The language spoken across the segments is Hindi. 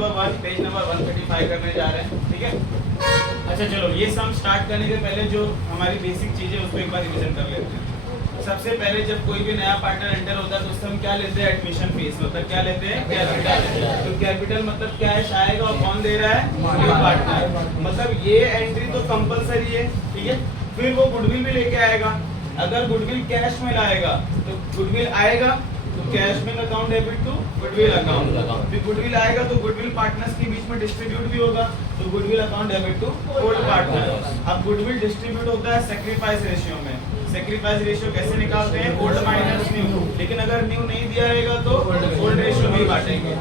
नंबर 1 पेज नंबर 135 करने जा रहे हैं, ठीक है। अच्छा चलो, ये सम स्टार्ट करने के पहले जो हमारी बेसिक चीजें उसको एक बार रिवीजन कर लेते हैं। सबसे पहले जब कोई भी नया पार्टनर एंटर होता है तो उससे हम क्या लेते हैं? Admission fees. मतलब क्या लेते हैं? कैपिटल। तो कैपिटल मतलब कैश आएगा और कौन दे रहा है? New partner. मतलब ये एंट्री तो कंपलसरी है, ठीक है। फिर वो गुडविल भी लेके आएगा। अगर गुडविल कैश में लाएगा तो गुडविल आएगा तो कैश में account debit to goodwill account. फिर गुडविल आएगा तो गुडविल पार्टनर्स के बीच में डिस्ट्रीब्यूट भी होगा तो goodwill account debit to old partner. अब गुडविल डिस्ट्रीब्यूट होता है सैक्रिफाइस रेशियो में। सैक्रिफाइस रेशियो कैसे निकालते हैं? Old minus new. लेकिन अगर न्यू नहीं दिया रहेगा तो ओल्ड रेशियो में ही बांटेंगे।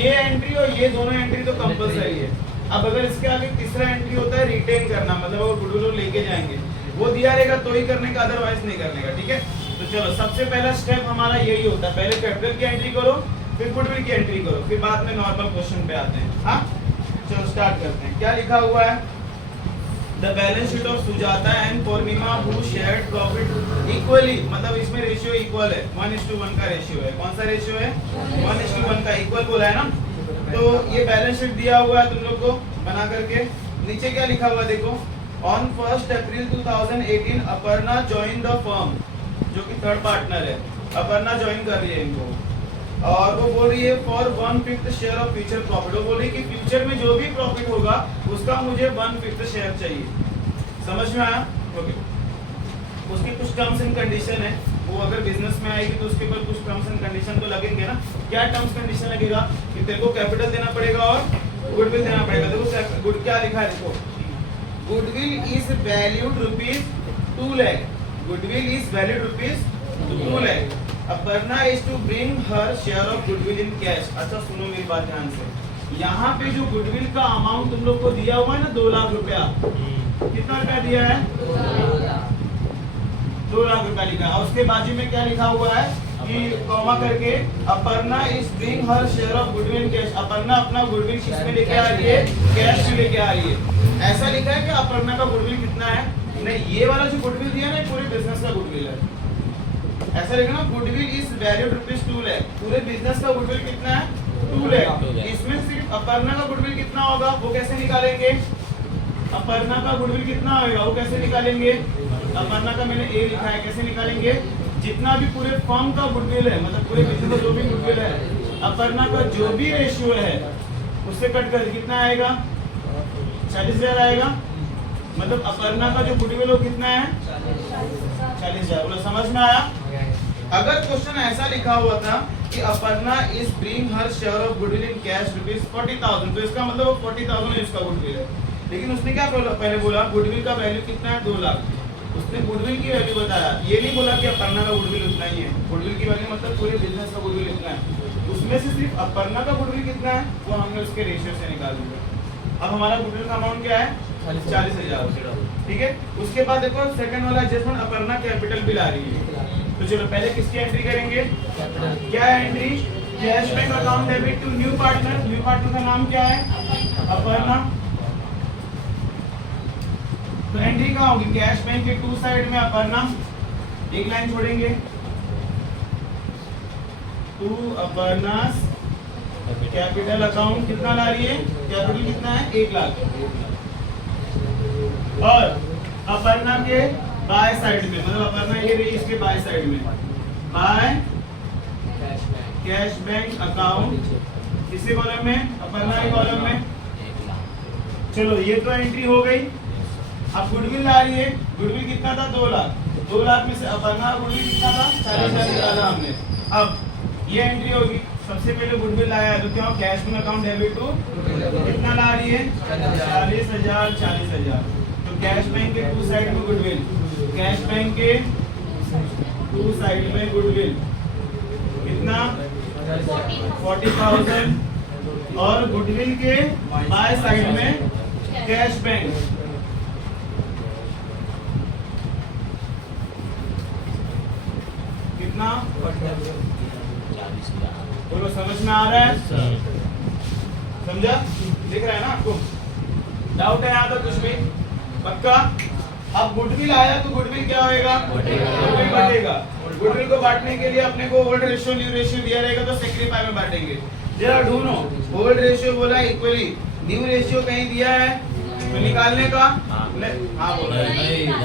ये एंट्री और ये दोनों एंट्री तो कंपलसरी है। अब अगर इसके आगे तीसरा एंट्री होता है रिटेन करना, मतलब अगर गुडविल लेके जाएंगे वो दिया रहेगा तो ही करने का, अदरवाइज नहीं करने का, ठीक है। तो चलो, सबसे पहला स्टेप हमारा यही होता है, पहले कैपिटल की एंट्री करो, फिर गुडविल की एंट्री करो, फिर बाद में नॉर्मल क्वेश्चन पे आते हैं। हाँ चलो स्टार्ट करते हैं। क्या लिखा हुआ है? The balance sheet of Sujata and Purnima who shared profit equally. मतलब इसमें रेशियो इक्वल है, 1:1 का रेशियो है। कौन सा रेशियो है? 1:1 का। इक्वल बोला है ना। तो ये बैलेंस शीट दिया हुआ है तुम लोग को बना करके। नीचे क्या लिखा हुआ देखो, on 1 April 2018 Aparna join the firm, जो कि थर्ड पार्टनर है। अपर्णा ज्वाइन कर रही है इनको और वो बोल रही है for 1/5 share of future profit. वो बोल रही है कि फ्यूचर में जो भी प्रॉफिट होगा उसका मुझे 1/5 शेयर चाहिए। समझ में आया? ओके। उसकी कुछ टर्म्स एंड कंडीशन है, वो अगर बिजनेस में आएगी तो उसके ऊपर कुछ टर्म्स एंड कंडीशन तो लगेंगे ना। क्या टर्म्स कंडीशन लगेगा? कि तेरे को कैपिटल देना पड़ेगा और गुडविल देना पड़ेगा। देखो गुड क्या लिखा है, देखो goodwill is valued ₹2 lakh. Goodwill is valued ₹2 lakh. Aparna is to bring her share of goodwill in cash. अच्छा सुनो मेरी बात ध्यान से, यहाँ पे जो गुडविल का अमाउंट तुम लोग को दिया हुआ है ना 2 लाख रुपया, कितना रुपया दिया है? 2 लाख रुपया लिखा है। और उसके बाजू में क्या लिखा हुआ है कि कॉमा करके Aparna is bring her share of goodwill in cash. Aparna अपना गुडविल किस में लेके आ रही है? कैश में लेके आ रही है। ऐसा लिखा है कि अपर्णा का गुडविल कितना है? नहीं, ये वाला जो गुडविल दिया ना पूरे बिजनेस का गुडविल है। ऐसा लिखा ना, गुडविल इज वैल्यूड ₹2 लाख। पूरे बिजनेस का गुडविल कितना है? 2 लाख। इसमें सिर्फ अपर्णा का गुडविल कितना होगा वो कैसे निकालेंगे? अपर्णा का गुडविल कितना होगा वो कैसे निकालेंगे? अपर्णा का मैंने ए लिखा है, कैसे निकालेंगे? जितना भी पूरे फर्म का गुडविल है, मतलब पूरे बिजनेस का जो भी गुडविल है, अपर्णा का जो भी रेशियो है उससे कट कर कितना आएगा? 40,000 आएगा। मतलब अपर्णा का जो गुडविल हो कितना है? 40,000। बोलो समझ में आया? अगर क्वेश्चन ऐसा लिखा हुआ था कि Aparna is bring her share of goodwill in cash ₹40,000, तो इसका मतलब 40,000 इसका गुडविल है। लेकिन उसने क्या पहले बोला? गुडविल का वैल्यू कितना है? 2 लाख। उसने गुडविल की वैल्यू बताया, ये नहीं बोला कि अपर्णा का गुडविल उतना ही है। गुडविल की वैल्यू मतलब पूरे बिजनेस का गुडविल इतना है। उसमें से सिर्फ अपर्णा का गुडविल कितना है वो हमने उसके रेशियो से निकाल दिया। अब हमारा गुडविल का अमाउंट क्या है? 40,000, ठीक है। उसके बाद देखो सेकंड वाला एडजस्टमेंट, अपर्णा कैपिटल बिल आ रही है। तो चलो पहले किसकी एंट्री करेंगे? क्या entry? Cash bank account debit to new partner. New partner का नाम क्या है? अपर्णा। तो एंट्री कहाँ होगी? कैश बैंक के 2 साइड में अपर्णा, एक लाइन छोड़ेंगे, टू अपर्णास कैपिटल अकाउंट। कितना ला रही है? कैपिटल कितना है? 1 लाख। और अपर्णा के बाय साइड में, मतलब अपर्णा ये रही इसके बाय साइड में, बाय कैश बैंक अकाउंट किसी कॉलम में? अपर्णा के कॉलम में। चलो ये तो एंट्री हो गई। अब गुडविल आ रही है। गुडविल कितना था? 2 लाख। 2 लाख में से अपर्णा गुडविल कितना था? 40,000 निकाला हमने। अब ये एंट्री होगी। सबसे पहले गुडविल आया है तो क्या cash bank account debit to कितना ला रही है? 40,000 40,000। तो कैश बैंक के 2 साइड में गुडविल, कैश बैंक के 2 साइड में गुडविल कितना? 40,000। और गुडविल के बाय साइड में कैश बैंक कितना? बोलो समझ में आ रहा है? समझा? दिख रहा है ना आपको? डाउट है यहाँ तक कुछ भी? पक्का? अब गुडविल आया तो गुडविल क्या होएगा? गुडविल बढ़ेगा। गुडविल को बांटने के लिए अपने को ओल्ड रेशियो न्यू रेशियो दिया रहेगा तो सैक्रिफाई में बांटेंगे। जरा ढूंढो, ओल्ड रेशियो बोला इक्वली, न्यू रेशियो कहीं दिया है तो निकालने का हाँ बोला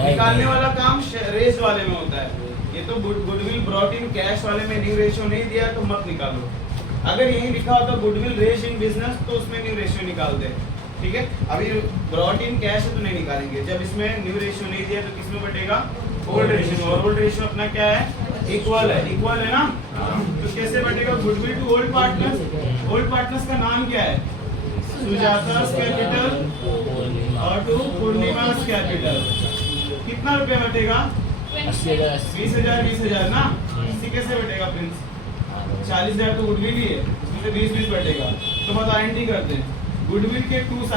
निकालने वाला काम रेस वाले में होता है। ये तो गुडविल ब्रॉट इन कैश वाले में न्यू रेशियो नहीं दिया तो मत निकालो। अगर यही लिखा होता गुडविल रेस इन बिजनेस तो उसमें न्यू रेशियो निकाल दे, ठीक है। अभी ब्रॉट इन कैश है तो नहीं निकालेंगे। जब इसमें न्यू रेशियो नहीं दिया तो किसमें बटेगा, ओल्ड रेशियो। और ओल्ड रेशियो अपना क्या है, इक्वल है ना। तो कैसे बटेगा, goodwill to old partners. Old partners का नाम क्या है, सुजाता's कैपिटल और टू पूर्णिमा's कैपिटल। कितना रुपया बटेगा, 20,000 ना। इससे कैसे बटेगा प्रिंस, 40,000 तो गुडविल ही है, इसमें से 20 बटेगा। तो बस आरएनडी करते हैं, गुडविल के टू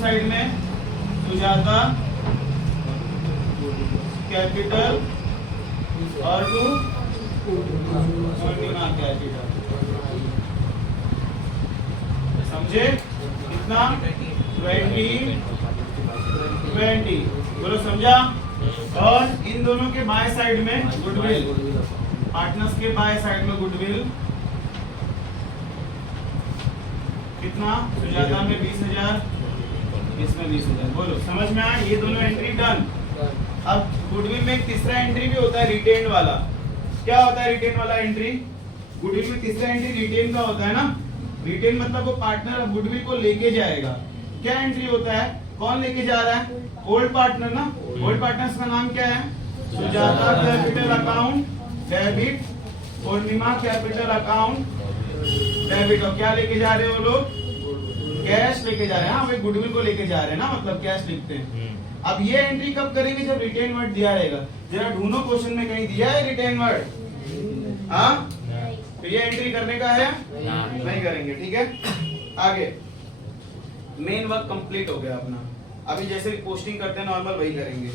साइड में सुजाता कैपिटल और टू पूर्णिमा कैपिटल। समझे कितना, 20 बोलो समझा। और इन दोनों के बाय साइड में गुडविल, पार्टनर्स के बाय साइड में गुडविल कितना, सुजाता में 20,000, इसमें 20,000। बोलो समझ में आया, ये दोनों एंट्री डन। अब गुडविल में एक तीसरा एंट्री भी होता है, रिटेन वाला। क्या होता है रिटेन वाला एंट्री, गुडविल में तीसरा एंट्री रिटेन का होता है ना। रिटेन मतलब वो पार्टनर अब गुडविल को लेके जाएगा। क्या एंट्री होता है, कौन लेके जा रहा है, ओल्ड पार्टनर ना। ओल्ड पार्टनर्स का नाम क्या है, सुजाता कैपिटल अकाउंट डेबिट, पूर्णिमा कैपिटल अकाउंट डेबिट। और क्या लेके जा रहे हो लोग, कैश लेके जा रहे हैं। हाँ वे गुडविल को लेके जा रहे हैं ना, मतलब कैश लिखते हैं। अब ये एंट्री कब करेंगे, जब रिटेन वर्ड दिया रहेगा। जरा ढूंढो क्वेश्चन में कहीं दिया है रिटेन वर्ड, हाँ तो ये एंट्री करने का है, नहीं करेंगे, ठीक है। आगे मेन वर्क कंप्लीट हो गया अपना। अभी जैसे पोस्टिंग करते हैं नॉर्मल वही करेंगे।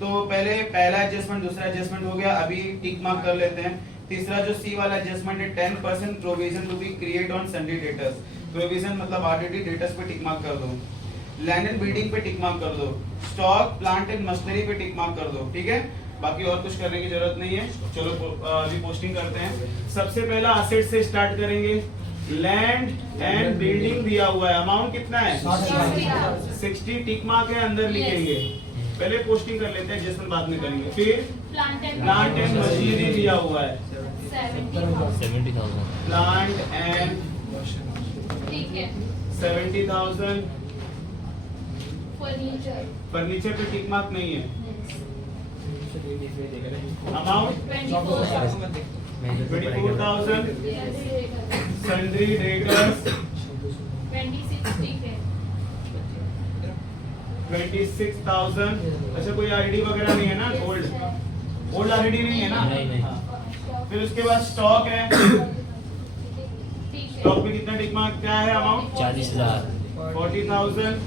तो पहले पहला एडजस्टमेंट, दूसरा एडजस्टमेंट हो गया, अभी टिक मार्क कर लेते हैं। तीसरा जो सी वाला एडजस्टमेंट है, 10% provision to be create on sundry debtors. Provision मतलब आरडीडी डेटर्स पे टिक मार्क कर दो, लैंड एंड बिल्डिंग पे टिक मार्क कर दो, स्टॉक प्लांट एंड मशीनरी पे टिक मार्क कर दो, ठीक है। बाकी और कुछ करने की जरूरत नहीं है। चलो अभी पोस्टिंग करते हैं। सबसे पहला असेट से स्टार्ट करेंगे। लैंड एंड बिल्डिंग दिया हुआ है, अमाउंट कितना है 60, टिक मार्क है, अंदर लिखेंगे। पहले पोस्टिंग कर लेते हैं, जिसमें बाद में करेंगे। फिर प्लांट एंड मशीनरी दिया हुआ है 70,000, प्लांट एंड 70,000। फर्नीचर पे टिक मार्क नहीं है। अमाउंट 24,000। Sundry debtors 26,000। अच्छा कोई आरडी वगैरह नहीं है ना, ओल्ड आरडी नहीं है ना। हाँ। फिर उसके बाद स्टॉक है, स्टॉक पे कितना टिक मार्क, क्या है अमाउंट 40,000। 40,000।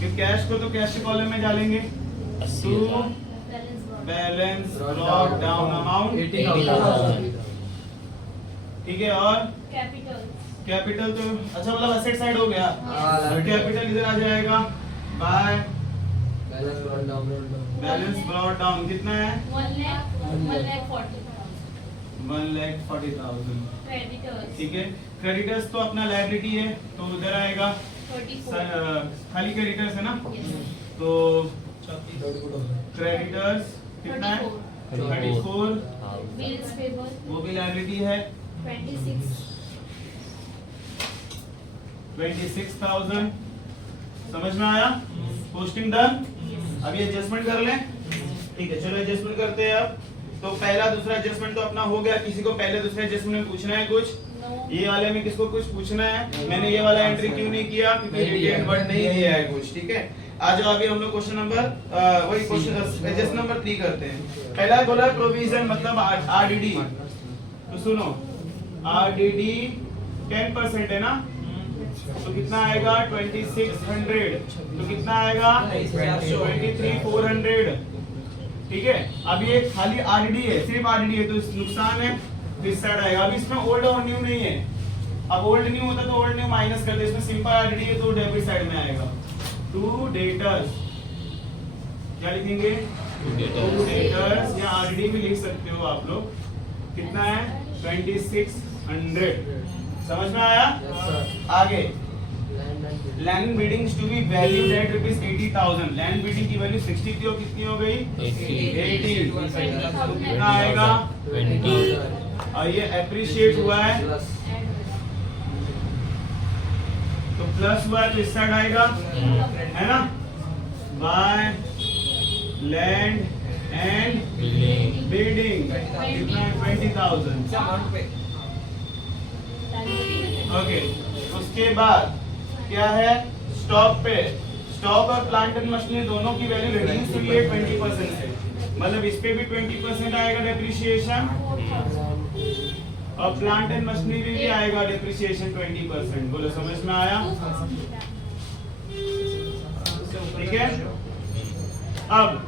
फिर कैश को तो कैश के कॉलम में डालेंगे। 80,000। बैलेंस ब्रॉट डाउन अमाउंट 80,000, ठीक है। और कैपिटल तो अच्छा मतलब असेट साइड हो गया। कैपिटल इधर आ जाएगा बाय बैलेंस ब्रॉट डाउन कितना है 1,40,000, ठीक है। क्रेडिटर्स तो अपना लायबिलिटी है तो उधर आएगा, खाली क्रेडिटर्स है ना, तो क्रेडिटर्स कितना है 34, वो भी लायबिलिटी है 26,000। समझ में आया, पोस्टिंग डन। अभी एडजस्टमेंट कर लें, ठीक है। चलो एडजस्टमेंट करते हैं अब। तो पहला दूसरा एडजस्टमेंट तो अपना हो गया। किसी को पहले दूसरे एडजस्टमेंट में पूछना है कुछ, ये वाले में किसको कुछ पूछना है। मैंने ये वाला एंट्री क्यों नहीं किया, क्योंकि रिटेन वर्ड नहीं दिया है कुछ, ठीक है। आ जाओ अभी हम लोग क्वेश्चन नंबर वही क्वेश्चन एडजस्ट नंबर 3 करते हैं। पहला बोला प्रोविजन मतलब आरडीडी, तो सुनो आरडीडी 10% है ना, तो कितना आएगा 2600, तो कितना आएगा 23,400, ठीक है। अभी एक खाली आरडी है, सिर्फ आरडी है तो नुकसान है, तो इस साइड आएगा। अभी इसमें ओल्ड और न्यू नहीं है, अब ओल्ड न्यू होता तो ओल्ड न्यू माइनस कर दे, इसमें सिंपल आरडी है तो डेबिट साइड में आएगा। टू डेटर्स क्या लिखेंगे, टू डेटर्स, या आरडी भी लिख सकते हो आप लोग, कितना है 2600। समझ में आया? आगे land buildings to be valued at rupees 80,000। Land building की वैल्यू 60 थी और कितनी हो गई 80। कितना आएगा 20। और ये एप्रिशिएट हुआ है तो प्लस हुआ है तो इस साइड आएगा, है ना, बाय लैंड एंड बिल्डिंग कितना है 20,000। ओके, उसके बाद क्या है स्टॉक पे, स्टॉक और प्लांट एंड मशीनरी दोनों की वैल्यू रिड्यूस हुई है 20% से, मतलब इस पे भी 20% आएगा डेप्रिसिएशन और प्लांट एंड मशीनरी भी आएगा डेप्रिसिएशन 20%। बोलो समझ में आया? ठीक है, अब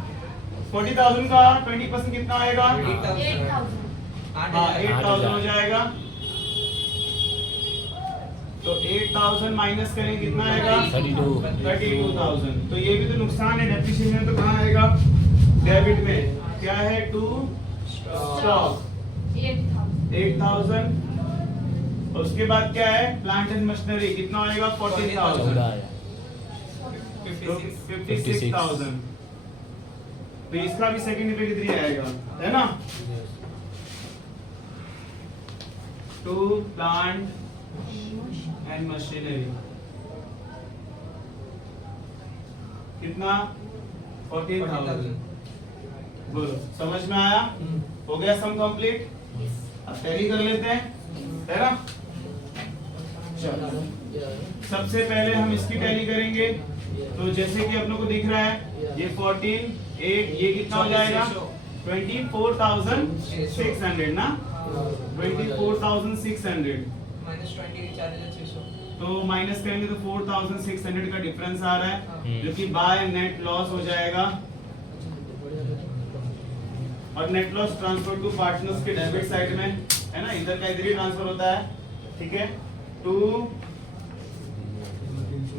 40,000 का 20% कितना आएगा 8,000 हो जाएगा। तो 8,000 माइनस करें कितना आएगा 32,000। तो ये भी तो नुकसान है, डेप्रिसिएशन तो कहाँ आएगा डेबिट में, क्या है टू स्टॉक 8,000। और उसके बाद क्या है प्लांट एंड मशीनरी कितना आएगा 40,000 तो 56,000। तो इसका भी सेकंड पे कितनी आएगा, है ना, टू प्लांट एंड मशीनरी कितना 40,000। बोलो समझ में आया? हो गया सम कंप्लीट। अब टैली कर लेते हैं, है ना। चलो सबसे पहले हम इसकी टैली करेंगे। तो जैसे कि अपनों को दिख रहा है ये 14 8 ये कितना हो जाएगा 24,600 ना, 24,600 तो माइनस करेंगे तो 4,600 का डिफरेंस आ रहा है जो कि बाय नेट लॉस हो जाएगा। और net loss transfer to partners के डेबिट साइड में, है ना, इधर का इधर ही ट्रांसफर होता है, ठीक है, to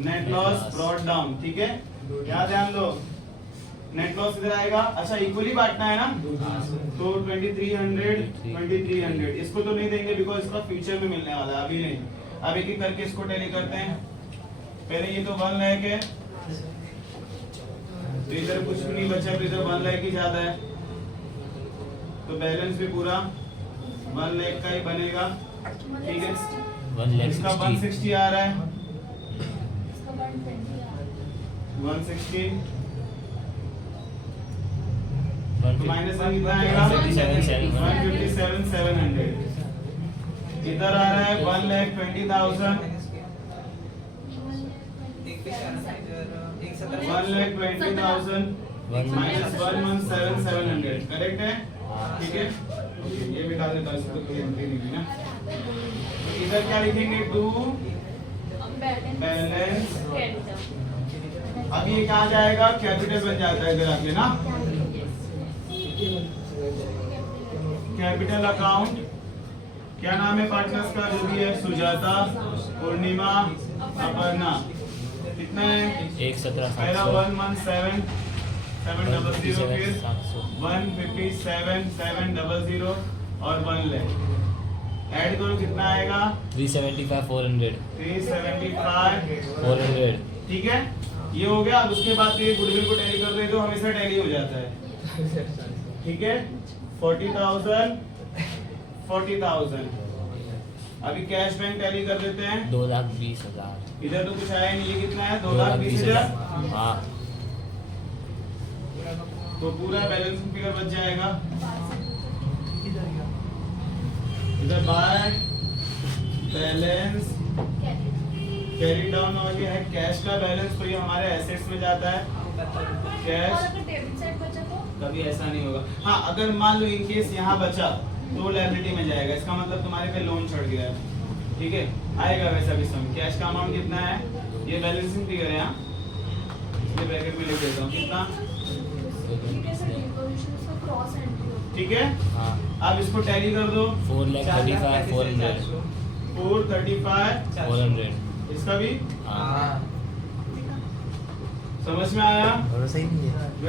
net loss brought down. ठीक है, क्या ध्यान दो, नेट लॉस इधर आएगा। अच्छा इक्वली बांटना है ना, तो 2300 इसको तो नहीं देंगे बिकॉज इसका फ्यूचर में मिलने वाला है, अभी नहीं। अब एक एक करके इसको टैली करते हैं। पहले ये तो 1 लाख है, तो इधर कुछ भी नहीं बचा, तो इधर 1 लाख ही ज्यादा है, तो बैलेंस भी पूरा 1 लाख का ही बनेगा। ठीक है, इसका 160 आ रहा है, 160 माइनस कितना आएगा 157,700। इधर आ रहा है 1,20,000, 1,20,000 माइनस 1,17,700 करेक्ट है। ठीक है, ये भी डाल देता हूं, इसको कोई एंट्री नहीं है ना। तो इधर क्या लिखेंगे टू बैलेंस। अब ये कहाँ जाएगा कैपिटल बन जाता है इधर आके ना, कैपिटल अकाउंट। क्या नाम है पार्टनर्स का, जो भी है, सुजाता, पूर्णिमा, अपर्णा। कितना है 117 पहला 117 700 फिर 157 700 और 1 लाख ऐड करो कितना आएगा 375 400 400। ठीक है, ये हो गया। अब उसके बाद ये गुडविल को टैली कर दे तो हमेशा टैली हो जाता है। ठीक है, 40,000। अभी कैश बैंक टैली कर देते हैं 2,20,000। इधर तो कुछ आया नहीं, ये कितना है 2,20,000। हाँ, तो पूरा बैलेंस फिगर बच जाएगा। इधर बाय बैलेंस कैरी डाउन और ये है कैश का बैलेंस, तो ये हमारे एसेट्स में जाता है कैश। कभी ऐसा नहीं होगा। हाँ, अगर मान लो इन केस यहाँ बचा तो लायबिलिटी में जाएगा, इसका मतलब तुम्हारे पे लोन चढ़ गया है। ठीक है, आएगा वैसा भी सम। कैश का अमाउंट कितना है, ये बैलेंसिंग फिगर है यहाँ, इसलिए ब्रैकेट में लिख देता हूँ कितना। ठीक है, हाँ, अब इसको टैली कर दो 4,35,400। 435 इसका भी हाँ, समझ में आया। भरोसा ही नहीं है।